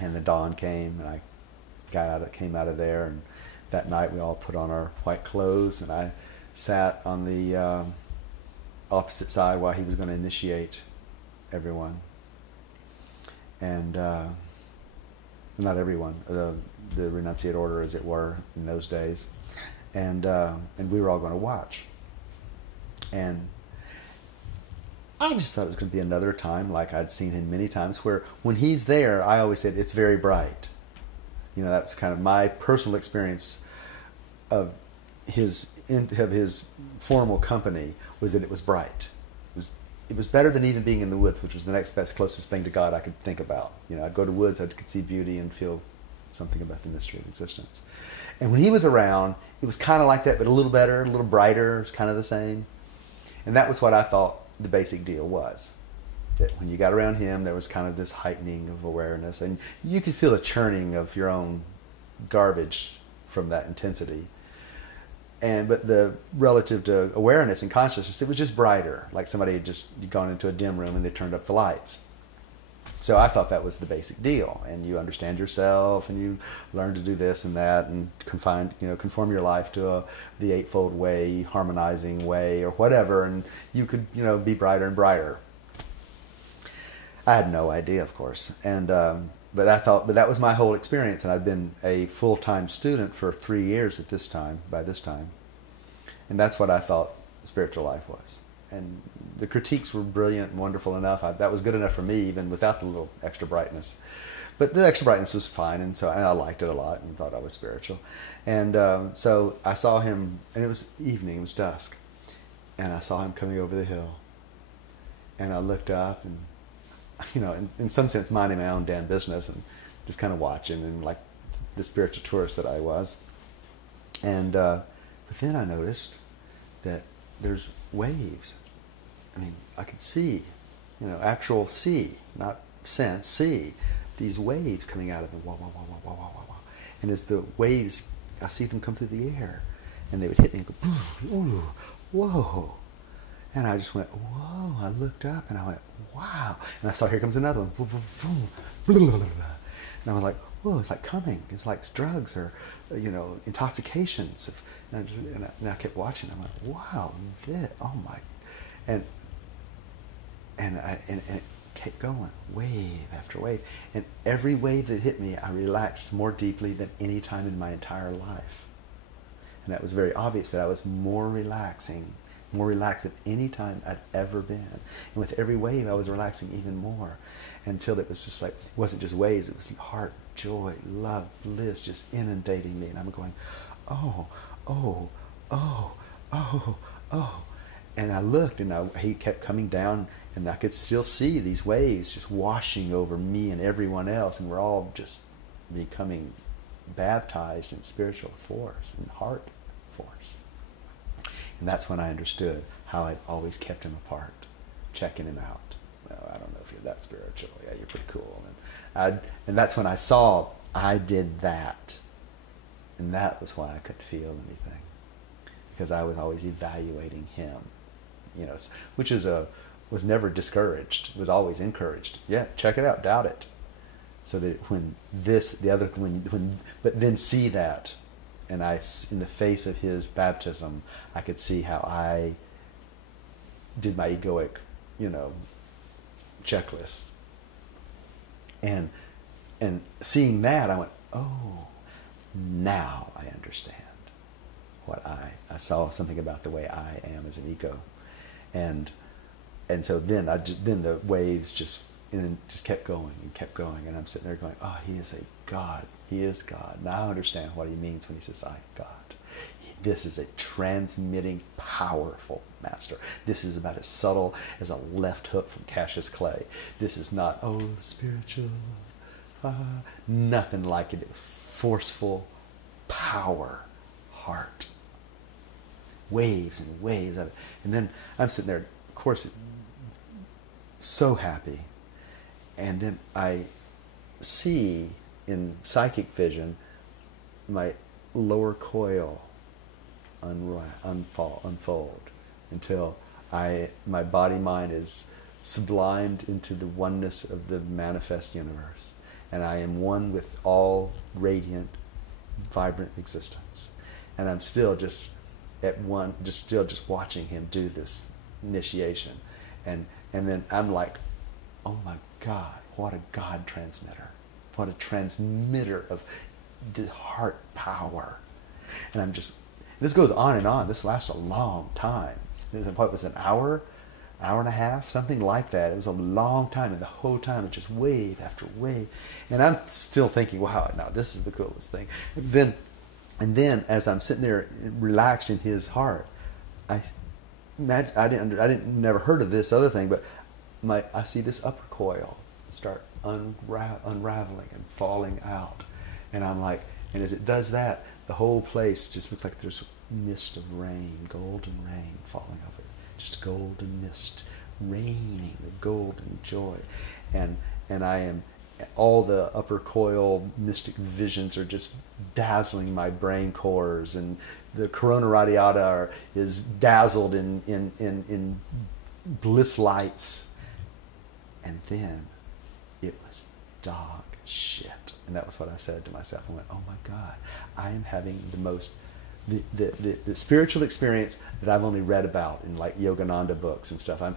And the dawn came, and I came out of there, and that night we all put on our white clothes, and I sat on the opposite side while he was going to initiate everyone. And not everyone, the renunciate order, as it were, in those days. And we were all going to watch. And I just thought it was going to be another time, like I'd seen him many times, where when he's there, I always said, it's very bright. You know, that's kind of my personal experience of his formal company, was that it was bright. It was better than even being in the woods, which was the next best, closest thing to God I could think about. You know, I'd go to woods, I could see beauty and feel something about the mystery of existence. And when he was around, it was kind of like that, but a little better, a little brighter. It was kind of the same. And that was what I thought the basic deal was. That when you got around him, there was kind of this heightening of awareness. And you could feel a churning of your own garbage from that intensity. But the relative to awareness and consciousness, it was just brighter. Like somebody had just gone into a dim room and they turned up the lights. So I thought that was the basic deal. And you understand yourself, and you learn to do this and that, and conform your life to the Eightfold Way, harmonizing way, or whatever, and you could, be brighter and brighter. I had no idea, of course, and but that was my whole experience, and I'd been a full-time student for 3 years by this time, and that's what I thought spiritual life was. And the critiques were brilliant and wonderful enough. That was good enough for me, even without the little extra brightness. But the extra brightness was fine, and I liked it a lot and thought I was spiritual. And so I saw him, and it was evening, it was dusk, and I saw him coming over the hill. And I looked up and, in some sense, minding my own damn business and just kind of watching, and like the spiritual tourist that I was. And but then I noticed that there's waves. I mean, I could see, actual see, not sense, see these waves coming out of the wah, wah, wah, wah, wah, wah, wah, wah. And as the waves, I see them come through the air, and they would hit me and go, ooh, whoa. And I just went, whoa. I looked up and I went, wow. And I saw, here comes another one. Boom, boom, boom, blah, blah, blah, blah. And I was like, whoa, it's like coming. It's like drugs or, intoxications. And I kept watching. I went, wow, oh my. And it kept going, wave after wave. And every wave that hit me, I relaxed more deeply than any time in my entire life. And that was very obvious that I was more relaxed than any time I'd ever been. And with every wave, I was relaxing even more, until it was just like, it wasn't just waves, it was heart, joy, love, bliss just inundating me. And I'm going, oh, oh, oh, oh, oh. And I looked, and he kept coming down, and I could still see these waves just washing over me and everyone else, and we're all just becoming baptized in spiritual force and heart force. And that's when I understood how I'd always kept him apart, checking him out. Well, I don't know if you're that spiritual. Yeah, you're pretty cool. And that's when I saw I did that. And that was why I couldn't feel anything. Because I was always evaluating him. Which was never discouraged. It was always encouraged. Yeah, check it out, doubt it. So that but then see that. And in the face of his baptism, I could see how I did my egoic, checklist. And seeing that, I went, oh, now I understand what I saw something about the way I am as an ego. And so then the waves just kept going and kept going, and I'm sitting there going, oh, he is a God. He is God. Now I understand what he means when he says, I am God. This is a transmitting, powerful master. This is about as subtle as a left hook from Cassius Clay. This is not, spiritual. Nothing like it. It was forceful power, heart. Waves and waves of it. And then I'm sitting there, of course, so happy. And then I see in psychic vision my lower coil unfold until my body mind is sublimed into the oneness of the manifest universe. and I am one with all radiant, vibrant existence. And I'm still just at one, just watching him do this initiation. And then I'm like, oh my God, what a God transmitter. What a transmitter of the heart power. And I'm just, this goes on and on. This lasts a long time. What was it, an hour and a half, something like that. It was a long time, and the whole time it just wave after wave. And I'm still thinking, wow, now this is the coolest thing. And then as I'm sitting there relaxed in his heart, I never heard of this other thing, but I see this upper coil start unraveling and falling out. And I'm like, and as it does that, the whole place just looks like there's mist of rain, golden rain falling over it. Just golden mist raining with golden joy. And I am, all the upper coil mystic visions are just dazzling my brain cores, and the corona radiata is dazzled in bliss lights. And then it was dog shit. And that was what I said to myself. I went, oh my God, I am having the most, the spiritual experience that I've only read about in like Yogananda books and stuff. I'm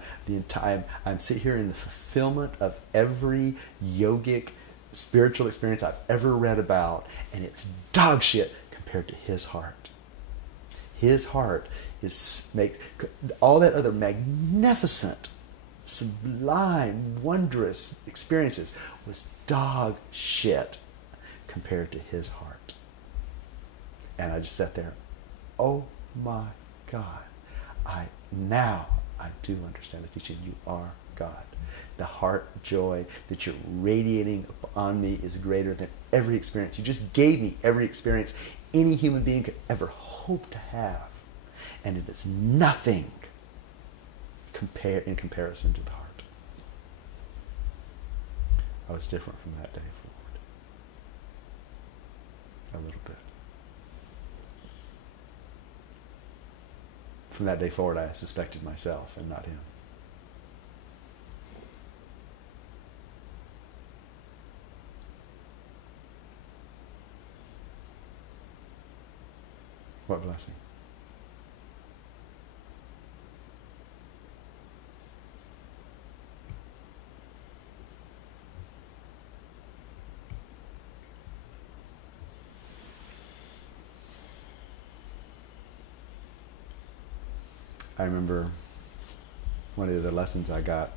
sitting here in the fulfillment of every yogic spiritual experience I've ever read about, and it's dog shit compared to his heart. His heart makes all that other magnificent, sublime, wondrous experiences was dog shit compared to his heart. And I just sat there, oh my God, I do understand the teaching. You are God. The heart joy that you're radiating on me is greater than every experience. You just gave me every experience any human being could ever hope to have. And it is nothing in comparison to the heart. I was different from that day forward. A little bit. From that day forward, I suspected myself and not him. What blessing. I remember one of the lessons I got